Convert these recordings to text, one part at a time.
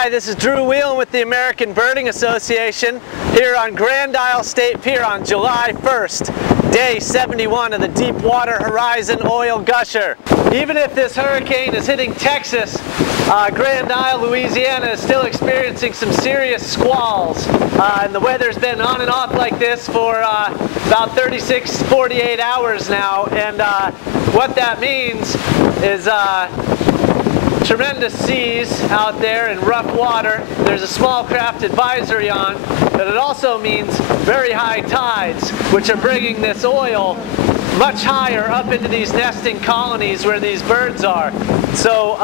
Hi, this is Drew Whelan with the American Birding Association here on Grand Isle State Pier on July 1st, day 71 of the Deepwater Horizon oil gusher. Even if this hurricane is hitting Texas, Grand Isle, Louisiana is still experiencing some serious squalls. And the weather's been on and off like this for about 48 hours now. And what that means is tremendous seas out there in rough water. There's a small craft advisory on, but it also means very high tides, which are bringing this oil much higher up into these nesting colonies where these birds are. So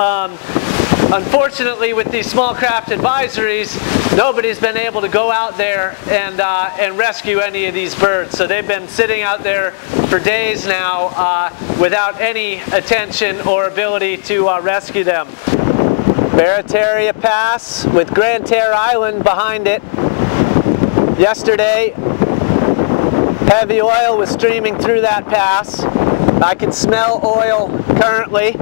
unfortunately, with these small craft advisories, nobody's been able to go out there and rescue any of these birds. So they've been sitting out there for days now without any attention or ability to rescue them. Barataria Pass with Grand Terre Island behind it. Yesterday, heavy oil was streaming through that pass. I can smell oil currently,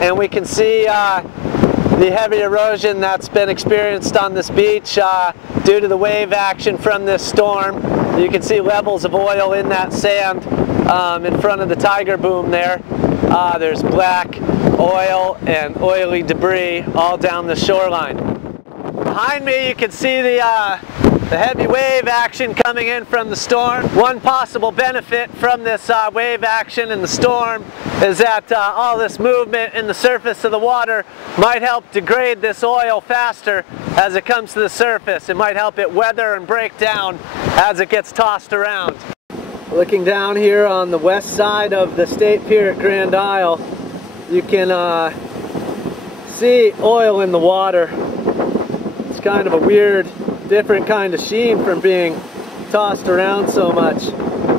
and we can see the heavy erosion that's been experienced on this beach due to the wave action from this storm. You can see levels of oil in that sand in front of the tiger boom there. There's black oil and oily debris all down the shoreline. Behind me you can see the heavy wave action coming in from the storm. One possible benefit from this wave action and the storm is that all this movement in the surface of the water might help degrade this oil faster as it comes to the surface. It might help it weather and break down as it gets tossed around. Looking down here on the west side of the State Pier at Grand Isle, you can see oil in the water. It's kind of a weird, different kind of sheen from being tossed around so much,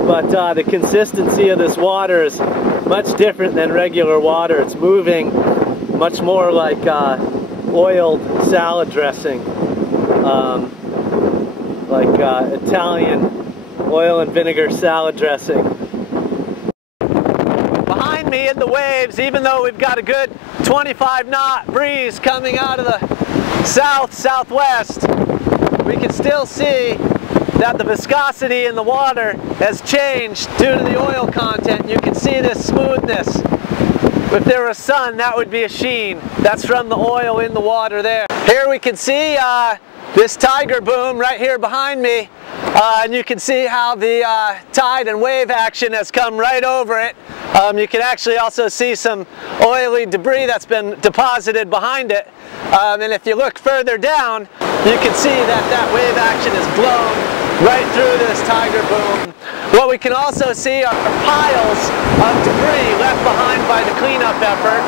but the consistency of this water is much different than regular water. It's moving much more like oiled salad dressing, like Italian oil and vinegar salad dressing. Behind me in the waves, even though we've got a good 25-knot breeze coming out of the southwest, we can still see that the viscosity in the water has changed due to the oil content. You can see this smoothness. If there was sun, that would be a sheen. That's from the oil in the water there. Here we can see this tiger boom right here behind me. And you can see how the tide and wave action has come right over it. You can actually also see some oily debris that's been deposited behind it. And if you look further down, you can see that that wave action is blown right through this tiger boom. What we can also see are piles of debris left behind by the cleanup effort.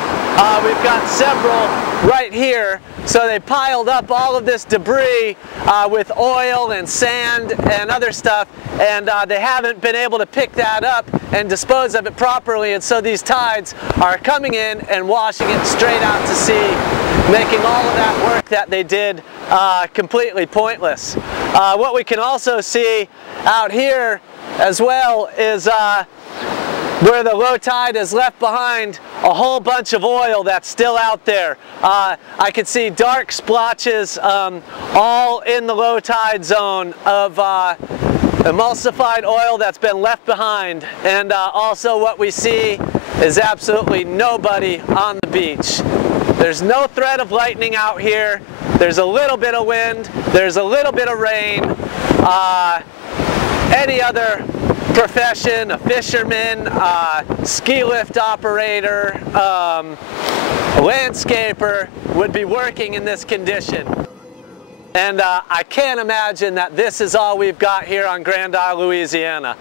We've got several right here. So they piled up all of this debris with oil and sand and other stuff, and they haven't been able to pick that up and dispose of it properly, and so these tides are coming in and washing it straight out to sea, making all of that work that they did completely pointless. What we can also see out here as well is where the low tide has left behind a whole bunch of oil that's still out there. I can see dark splotches all in the low tide zone of emulsified oil that's been left behind. And also what we see is absolutely nobody on the beach. There's no threat of lightning out here. There's a little bit of wind. There's a little bit of rain. Any other profession, a fisherman, ski lift operator, a landscaper would be working in this condition. And I can't imagine that this is all we've got here on Grand Isle, Louisiana.